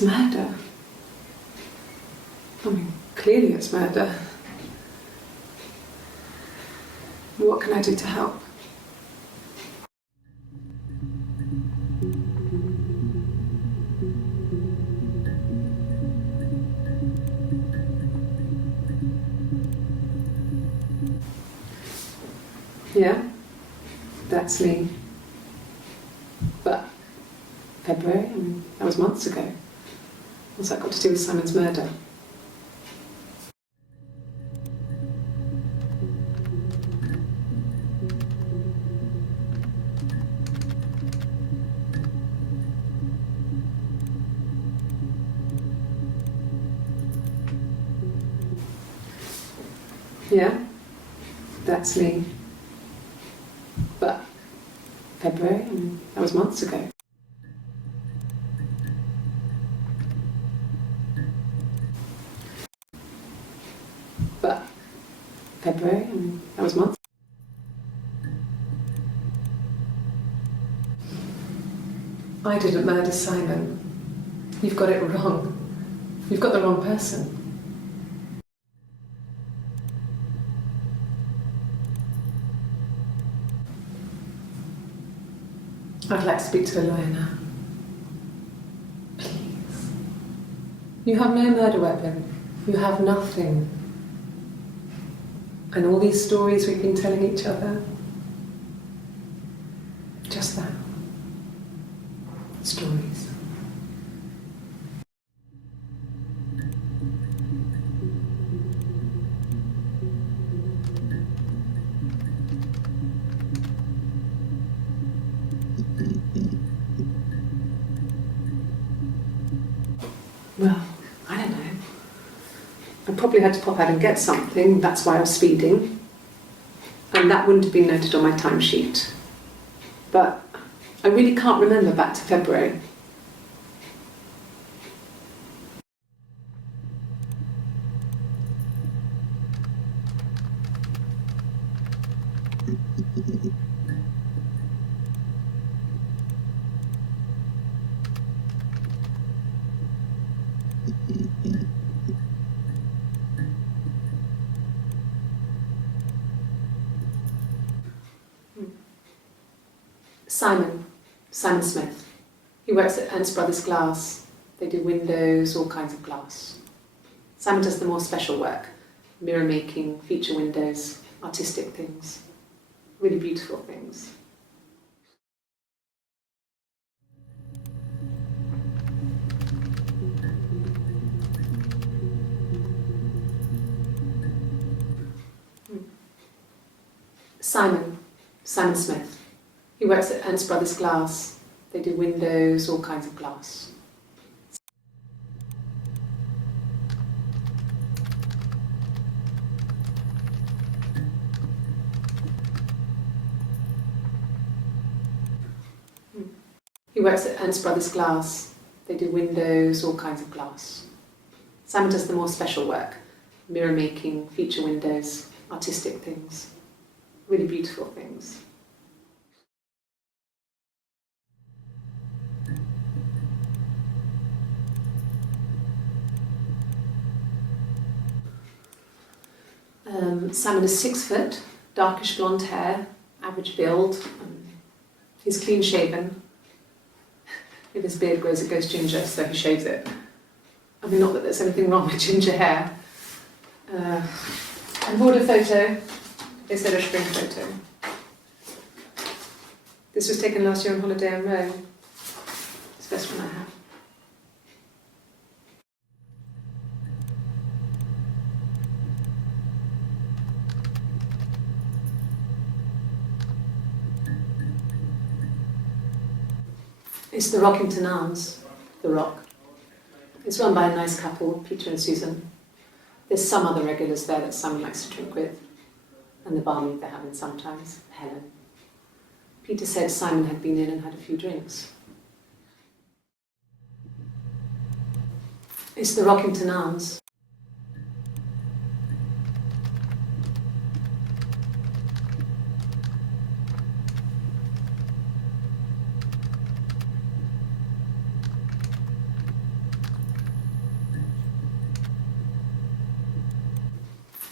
It's murder. I mean, clearly it's murder. What can I do to help? Yeah, that's me. But February, I mean, that was months ago. What's that got to do with Simon's murder? Yeah, that's me. But February, I mean, that was months ago. But February, I mean, that was months. I didn't murder Simon. You've got it wrong. You've got the wrong person. I'd like to speak to a lawyer now. Please. You have no murder weapon. You have nothing. And all these stories we've been telling each other, just that. Stories. Well, I don't know. I probably had to pop out and get something, that's why I was speeding. And that wouldn't have been noted on my timesheet. But I really can't remember back to February. Simon Smith. He works at Ernst Brothers Glass. They do windows, all kinds of glass. Simon does the more special work, mirror making, feature windows, artistic things, really beautiful things. Simon Smith. He works at Ernst Brothers Glass. They do windows, all kinds of glass. He works at Ernst Brothers Glass. They do windows, all kinds of glass. Simon does the more special work, mirror making, feature windows, artistic things, really beautiful things. Simon is 6 foot, darkish blonde hair, average build. He's clean shaven. If his beard grows, it goes ginger, so he shaves it. I mean, not that there's anything wrong with ginger hair. And bought a photo. They said a spring photo. This was taken last year on holiday in Rome. It's the best one I have. It's the Rockington Arms, the Rock. It's run by a nice couple, Peter and Susan. There's some other regulars there that Simon likes to drink with, and the barmaid they're having sometimes, Helen. Peter said Simon had been in and had a few drinks. It's the Rockington Arms.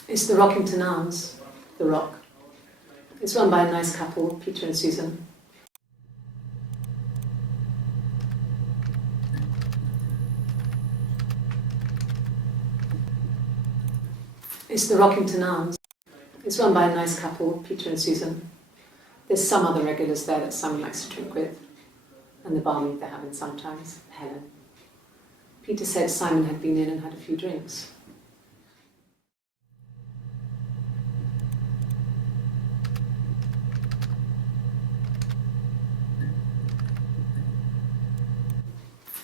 It's the Rockington Arms, the Rock. It's run by a nice couple, Peter and Susan. It's the Rockington Arms. It's run by a nice couple, Peter and Susan. There's some other regulars there that Simon likes to drink with, and the barmaid they're having sometimes, Helen. Peter said Simon had been in and had a few drinks.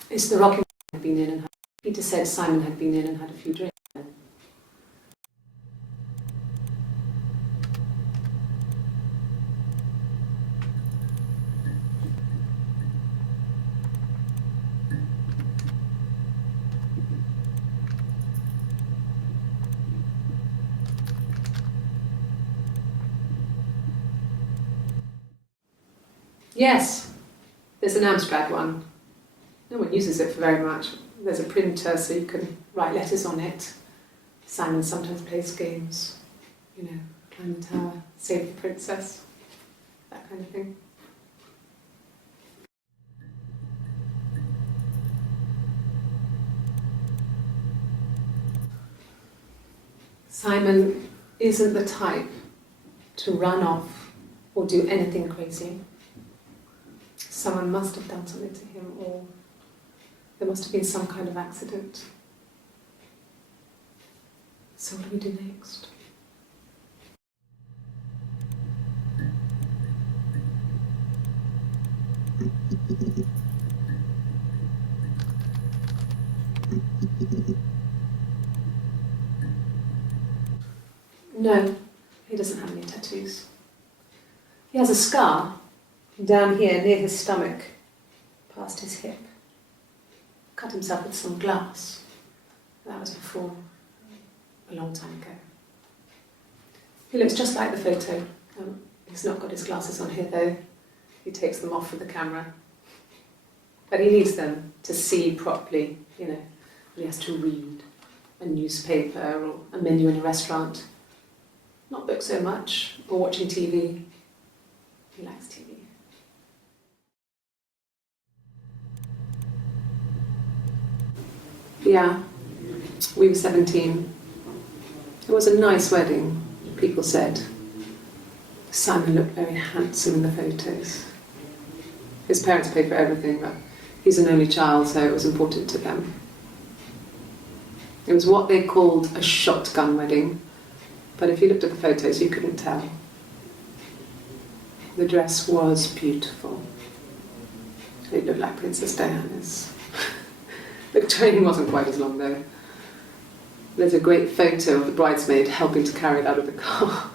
It's the Rockington had been in and had. Peter said Simon had been in and had a few drinks. Yes, there's an Amstrad one. No one uses it for very much. There's a printer so you can write letters on it. Simon sometimes plays games, climb the tower, save the princess, that kind of thing. Simon isn't the type to run off or do anything crazy. Someone must have done something to him, or there must have been some kind of accident. So what do we do next? No, he doesn't have any tattoos. He has a scar down here near his stomach, past his hip. Cut himself with some glass. That was before, a long time ago. He looks just like the photo. He's not got his glasses on here though. He takes them off for the camera. But he needs them to see properly, He has to read a newspaper or a menu in a restaurant. Not books so much, or watching TV. He likes TV. Yeah, we were 17. It was a nice wedding, people said. Simon looked very handsome in the photos. His parents paid for everything, but he's an only child, so it was important to them. It was what they called a shotgun wedding, but if you looked at the photos, you couldn't tell. The dress was beautiful. It looked like Princess Diana's. The train wasn't quite as long though. There's a great photo of the bridesmaid helping to carry it out of the car.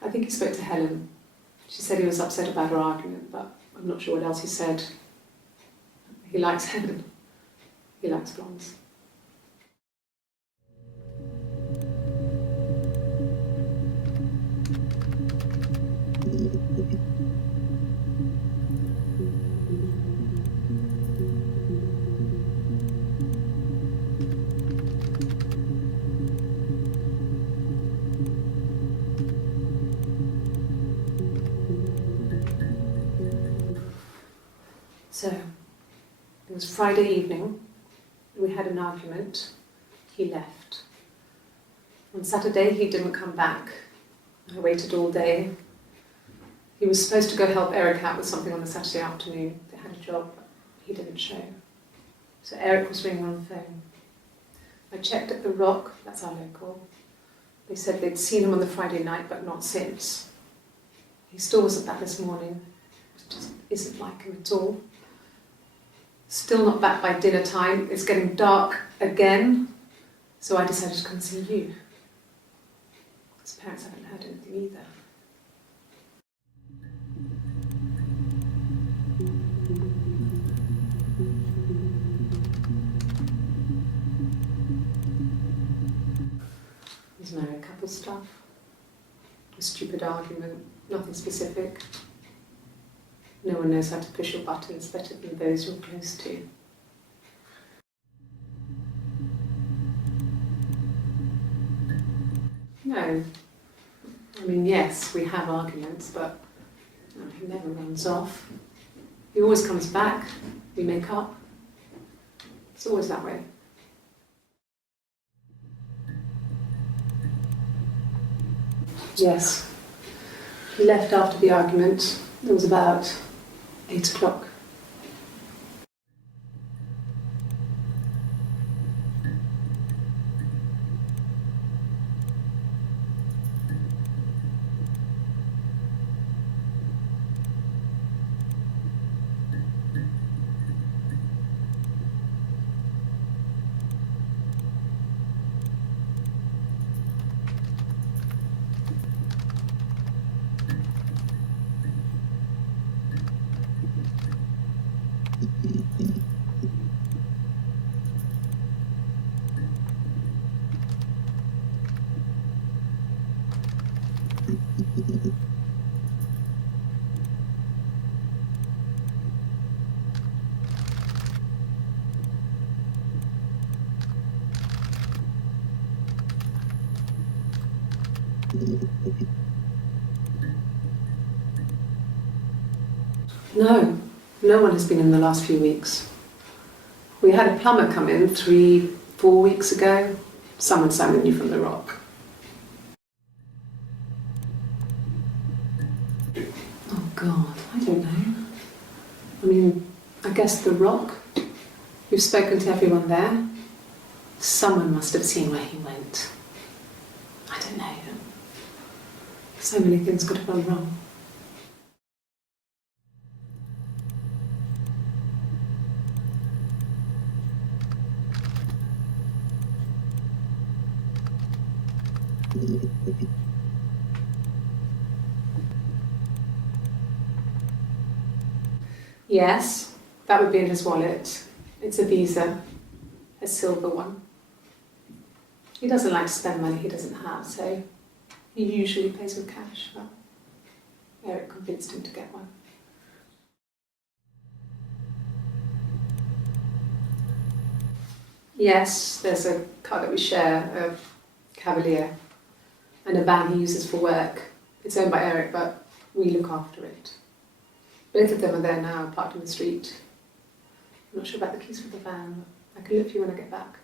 I think he spoke to Helen. She said he was upset about her argument, but I'm not sure what else he said. He likes Helen. He likes blondes. So, it was Friday evening, we had an argument, he left. On Saturday he didn't come back, I waited all day. He was supposed to go help Eric out with something on the Saturday afternoon, they had a job, but he didn't show. So Eric was ringing on the phone. I checked at the Rock, that's our local. They said they'd seen him on the Friday night, but not since. He still wasn't back this morning. It just isn't like him at all. Still not back by dinner time. It's getting dark again. So I decided to come and see you. His parents haven't heard anything either. His married couple stuff. A stupid argument, nothing specific. No one knows how to push your buttons better than those you're close to. No. I mean, yes, we have arguments, but he never runs off. He always comes back. We make up. It's always that way. Yes. He left after the argument. It was about 8 o'clock. No, no one has been in the last few weeks. We had a plumber come in 3-4 weeks ago. Someone summoned you from the Rock. Oh God, I don't know. I mean, I guess the Rock. We've spoken to everyone there. Someone must have seen where he went. I don't know. So many things could have gone wrong. Yes, that would be in his wallet. It's a Visa, a silver one. He doesn't like to spend money he doesn't have, so he usually pays with cash, but Eric convinced him to get one. Yes, there's a car that we share, a Cavalier, and a van he uses for work. It's owned by Eric, but we look after it. Both of them are there now, parked in the street. I'm not sure about the keys for the van. I can look for you when I get back.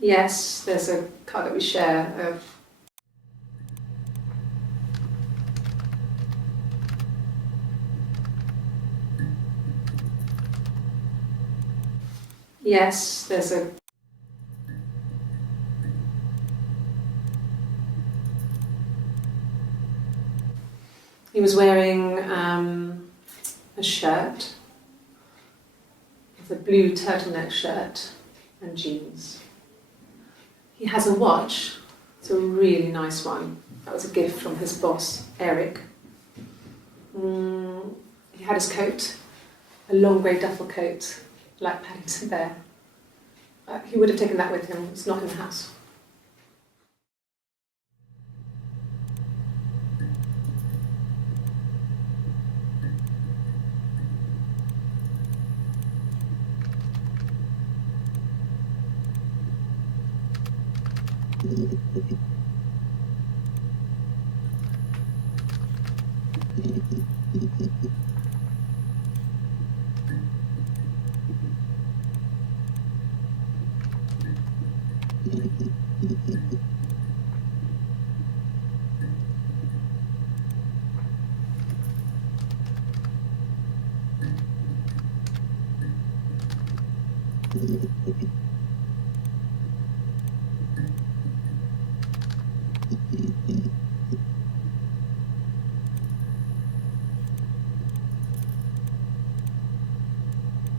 Yes, there's a car that we share. Yes, there's a... He was wearing a shirt, it's a blue turtleneck shirt and jeans. He has a watch, it's a really nice one. That was a gift from his boss, Eric. He had his coat, a long grey duffel coat, like Paddington Bear. He would have taken that with him, it's not in the house.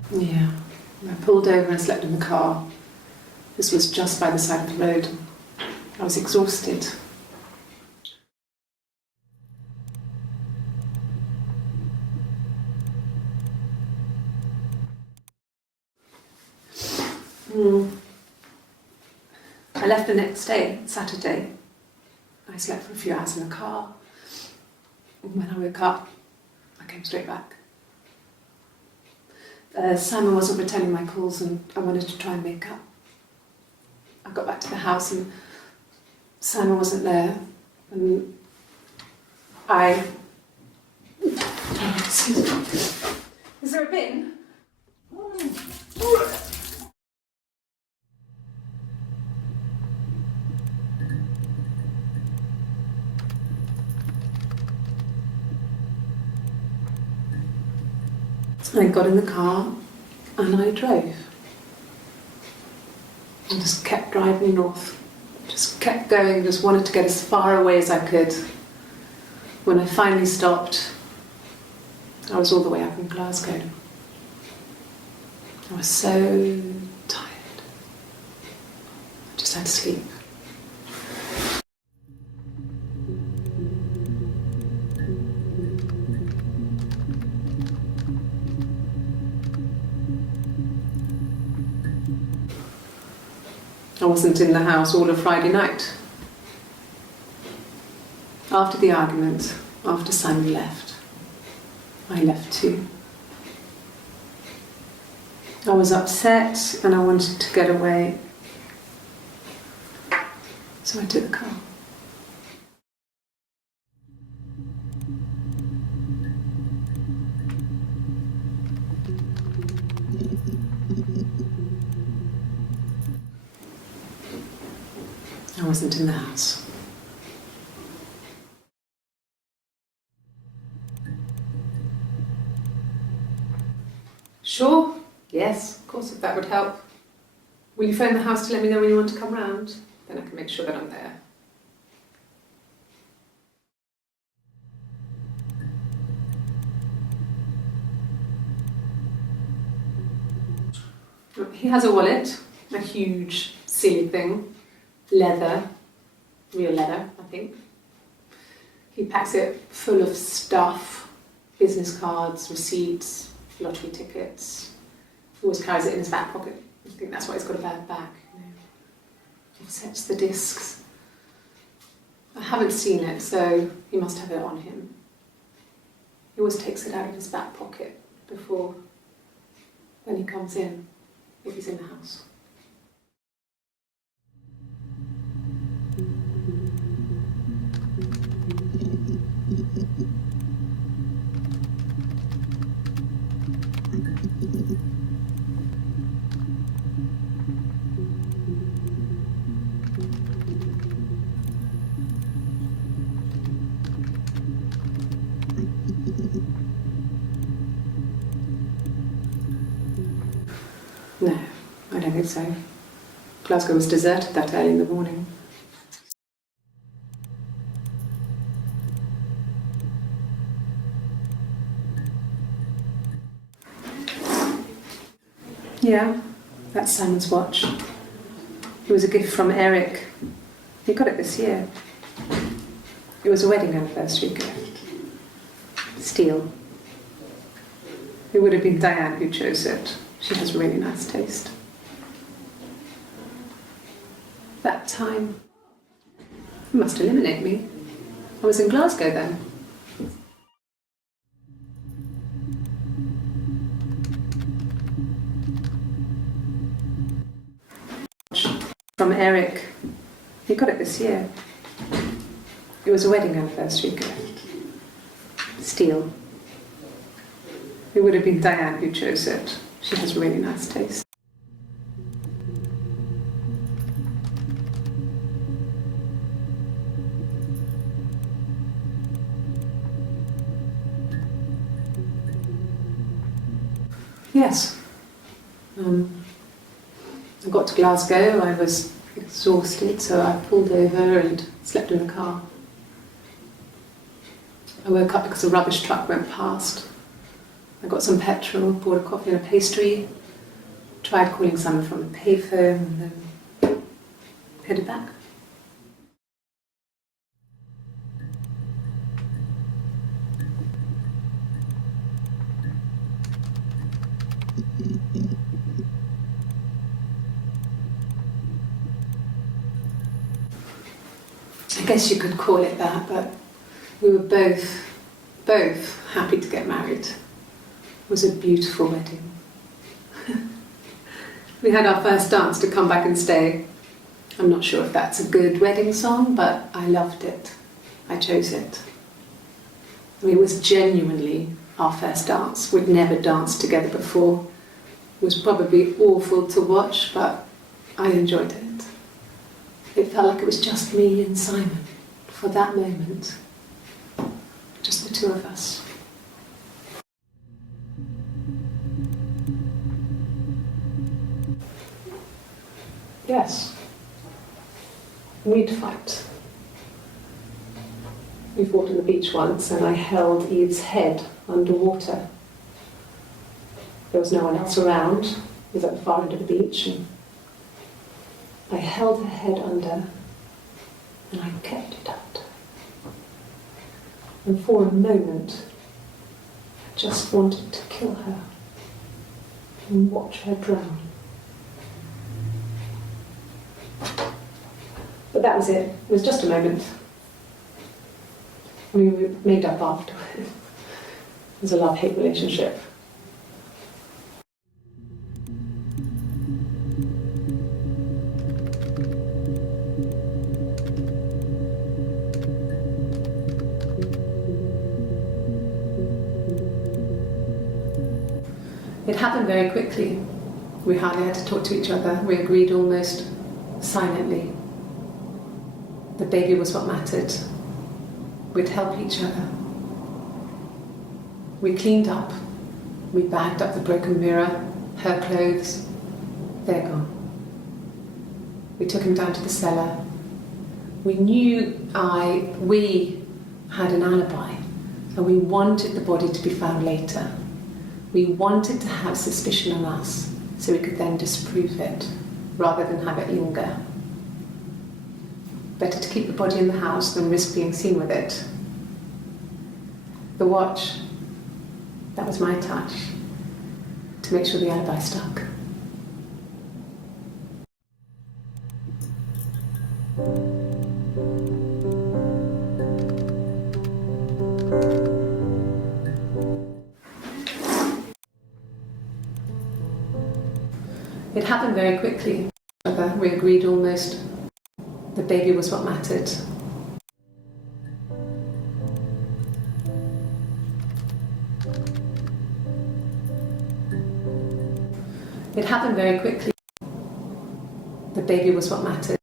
Yeah, I pulled over and slept in the car. This was just by the side of the road. I was exhausted. I left the next day, Saturday. I slept for a few hours in the car. And when I woke up, I came straight back. Simon wasn't returning my calls and I wanted to try and make up. I got back to the house and Simon wasn't there. And excuse me. Is there a bin? So I got in the car and I drove. And just kept driving north. Just kept going, just wanted to get as far away as I could. When I finally stopped, I was all the way up in Glasgow. I was so tired. I just had to sleep. I wasn't in the house all of Friday night. After the argument, after Simon left, I left too. I was upset and I wanted to get away. So I took the car. I wasn't in the house. Sure, yes, of course, if that would help. Will you phone the house to let me know when you want to come round? Then I can make sure that I'm there. He has a wallet, a huge, silly thing. Leather, real leather, I think. He packs it full of stuff, business cards, receipts, lottery tickets. He always carries it in his back pocket. I think that's why he's got a bad back. You know. He sets the discs. I haven't seen it, so he must have it on him. He always takes it out of his back pocket before, when he comes in, if he's in the house. No, I don't think so. Glasgow was deserted that early in the morning. Yeah, that's Simon's watch. It was a gift from Eric. He got it this year. It was a wedding anniversary gift. Steel. It would have been Diane who chose it. She has really nice taste. That time, it must eliminate me. I was in Glasgow then. From Eric. He got it this year. It was a wedding anniversary gift. Steel. It would have been Diane who chose it. She has really nice taste. Yes. I got to Glasgow, I was exhausted, so I pulled over and slept in the car. I woke up because a rubbish truck went past. I got some petrol, bought a coffee and a pastry, tried calling someone from a payphone, and then headed back. I guess you could call it that, but we were both happy to get married. It was a beautiful wedding. We had our first dance to Come Back and Stay. I'm not sure if that's a good wedding song, but I loved it. I chose it. I mean, it was genuinely our first dance. We'd never danced together before. It was probably awful to watch, but I enjoyed it. It felt like it was just me and Simon for that moment. Just the two of us. Yes. We'd fight. We fought on the beach once and I held Eve's head underwater. There was no one else around. It was at the far end of the beach and I held her head under and I kept it out. And for a moment, I just wanted to kill her and watch her drown. But that was it. It was just a moment. We made up after. It was a love-hate relationship. It happened very quickly. We hardly had to talk to each other. We agreed almost silently. The baby was what mattered. We'd help each other. We cleaned up. We bagged up the broken mirror, her clothes. They're gone. We took him down to the cellar. We had an alibi, and we wanted the body to be found later. We wanted to have suspicion on us so we could then disprove it rather than have it linger. Better to keep the body in the house than risk being seen with it. The watch, that was my touch to make sure the alibi stuck. It happened very quickly. We agreed almost. The baby was what mattered. It happened very quickly. The baby was what mattered.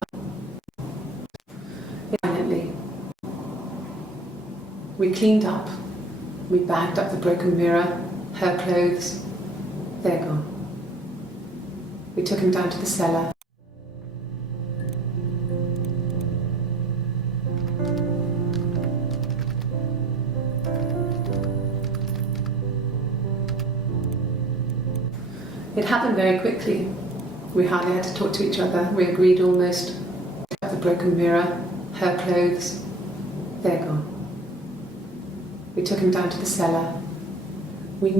Silently. We cleaned up. We bagged up the broken mirror, her clothes. They're gone. We took him down to the cellar. It happened very quickly. We hardly had to talk to each other. We agreed almost. The broken mirror, her clothes, they're gone. We took him down to the cellar. We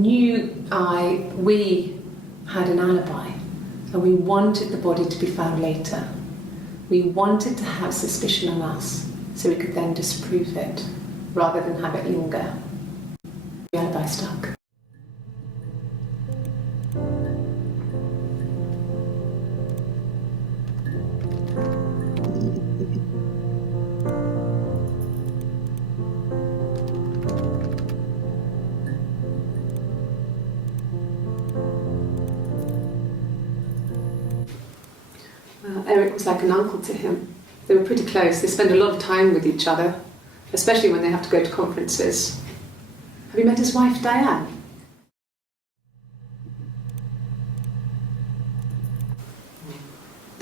had an alibi, and we wanted the body to be found later. We wanted to have suspicion on us so we could then disprove it rather than have it linger. The alibi stuck. Eric was like an uncle to him. They were pretty close. They spend a lot of time with each other, especially when they have to go to conferences. Have you met his wife, Diane?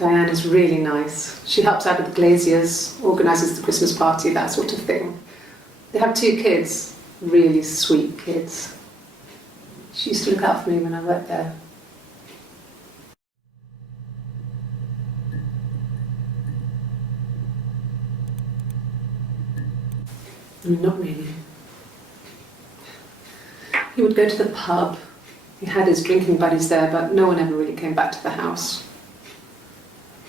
Diane is really nice. She helps out with the glaziers, organises the Christmas party, that sort of thing. They have 2 kids, really sweet kids. She used to look out for me when I worked there. Not really. He would go to the pub. He had his drinking buddies there, but no one ever really came back to the house.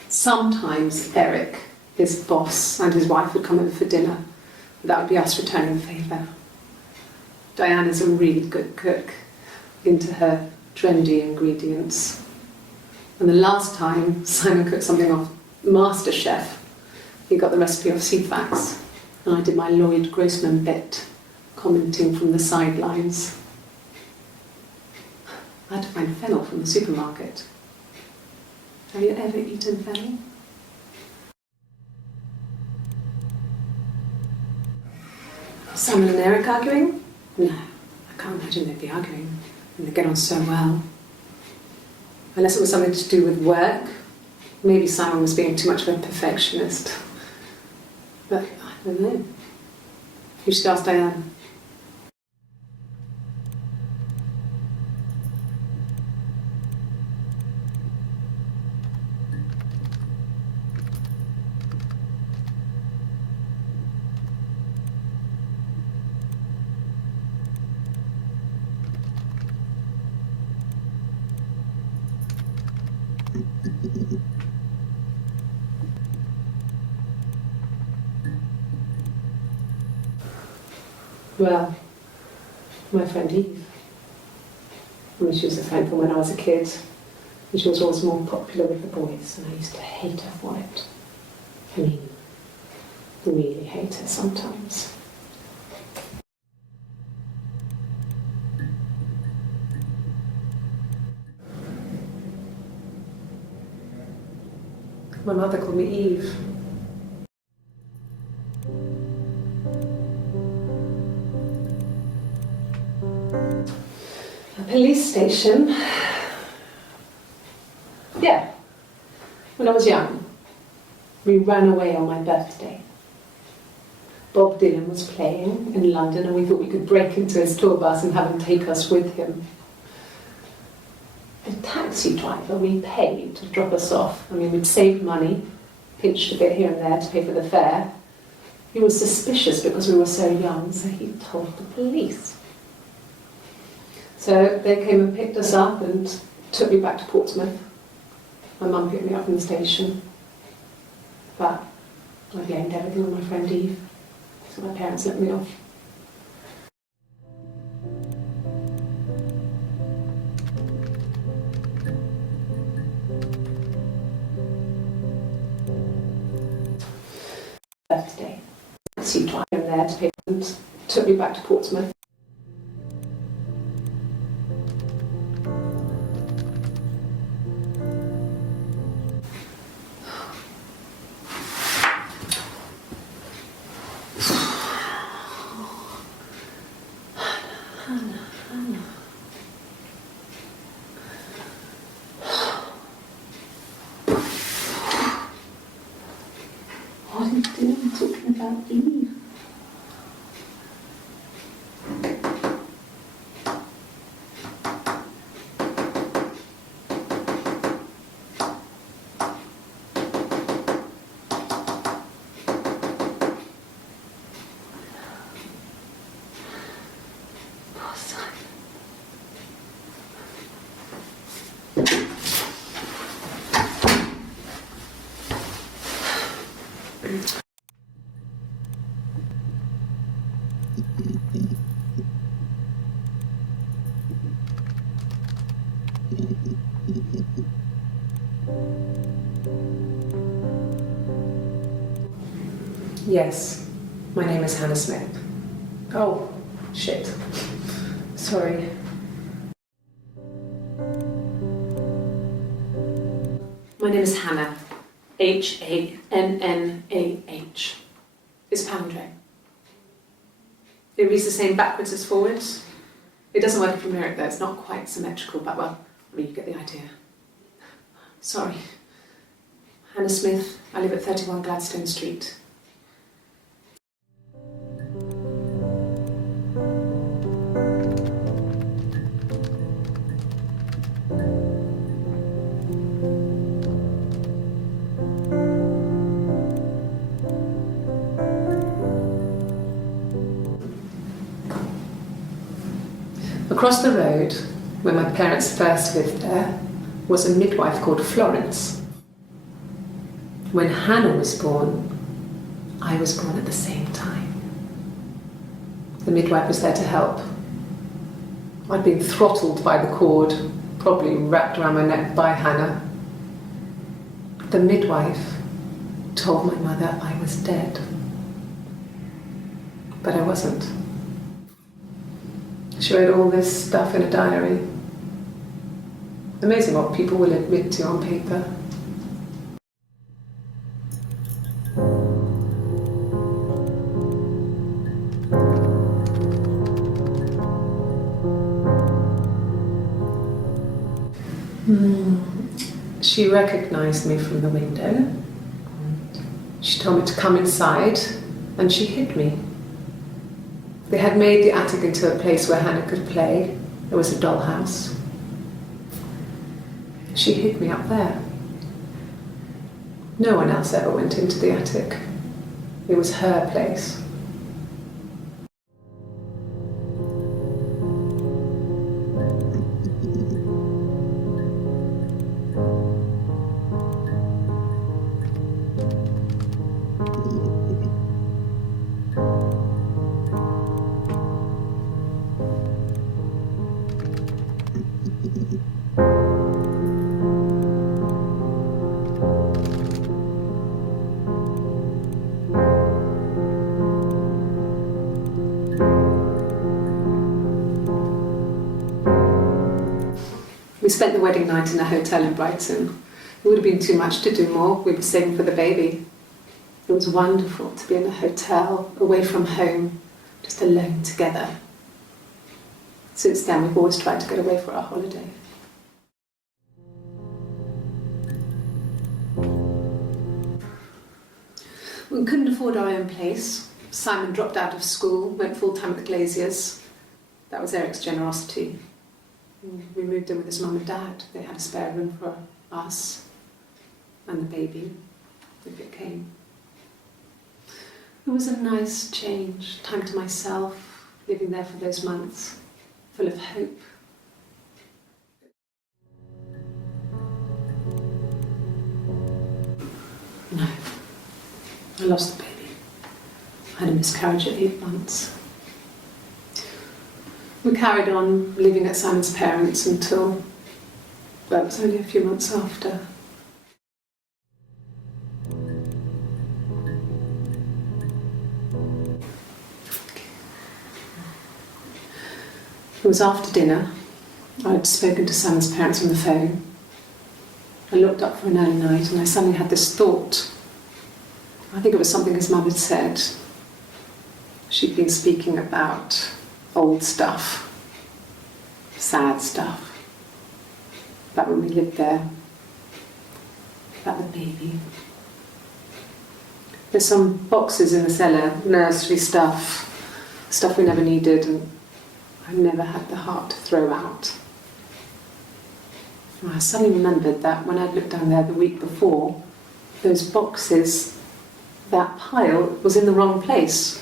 Sometimes Eric, his boss, and his wife would come over for dinner. That would be us returning the favour. Diane is a really good cook, into her trendy ingredients. And the last time Simon cooked something off MasterChef, he got the recipe off CFAX, and I did my Lloyd Grossman bit, commenting from the sidelines. I had to find fennel from the supermarket. Have you ever eaten fennel? Simon and Eric arguing? No, I can't imagine they'd be arguing. And they get on so well. Unless it was something to do with work. Maybe Simon was being too much of a perfectionist. But I don't know. You should ask Diane. Well, my friend Eve. I mean, she was a friend from when I was a kid, and she was always more popular with the boys, and I used to hate her for it. I mean, really hate her sometimes. My mother called me Eve. A police station. Yeah. When I was young, we ran away on my birthday. Bob Dylan was playing in London, and we thought we could break into his tour bus and have him take us with him. The taxi driver we paid to drop us off. I mean, we'd saved money, pinched a bit here and there to pay for the fare. He was suspicious because we were so young, so he told the police. So they came and picked us up and took me back to Portsmouth. My mum picked me up from the station. But I blamed everything on my friend Eve, so my parents let me off. Birthday. Taxi driver there to pick and took me back to Portsmouth. What are you doing talking about Eve? Poor Simon. Yes, my name is Hannah Smith. Oh, shit. Sorry. My name is Hannah. H-A-N-N-A-H. It's a palindrome. It reads the same backwards as forwards. It doesn't work from Lyric though, it's not quite symmetrical, but well, I mean, you get the idea. Sorry. Hannah Smith. I live at 31 Gladstone Street. Across the road, where my parents first lived there, was a midwife called Florence. When Hannah was born, I was born at the same time. The midwife was there to help. I'd been throttled by the cord, probably wrapped around my neck by Hannah. The midwife told my mother I was dead, but I wasn't. She wrote all this stuff in a diary. Amazing what people will admit to on paper. She recognised me from the window. She told me to come inside, and she hid me. They had made the attic into a place where Hannah could play. There was a dollhouse. She hid me up there. No one else ever went into the attic. It was her place. We spent the wedding night in a hotel in Brighton. It would have been too much to do more. We were saving for the baby. It was wonderful to be in a hotel, away from home, just alone together. Since then, we've always tried to get away for our holiday. We couldn't afford our own place. Simon dropped out of school, went full-time at the Glaziers. That was Eric's generosity. We moved in with his mum and dad. They had a spare room for us and the baby, if it came. It was a nice change, time to myself, living there for those months, full of hope. No, I lost the baby. I had a miscarriage at 8 months. We carried on living at Simon's parents until, well, it was only a few months after. It was after dinner. I'd spoken to Simon's parents on the phone. I looked up for an early night and I suddenly had this thought. I think it was something his mum had said. She'd been speaking about old stuff, sad stuff, about when we lived there, about the baby. There's some boxes in the cellar, nursery stuff we never needed, and I never had the heart to throw out. And I suddenly remembered that when I'd looked down there the week before, those boxes, that pile was in the wrong place.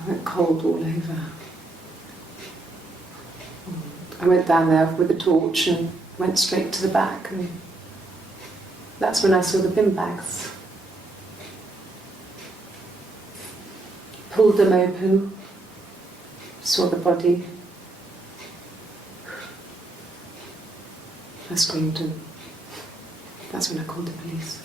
I went cold all over. I went down there with a torch and went straight to the back, and that's when I saw the bin bags. Pulled them open, saw the body. I screamed, and that's when I called the police.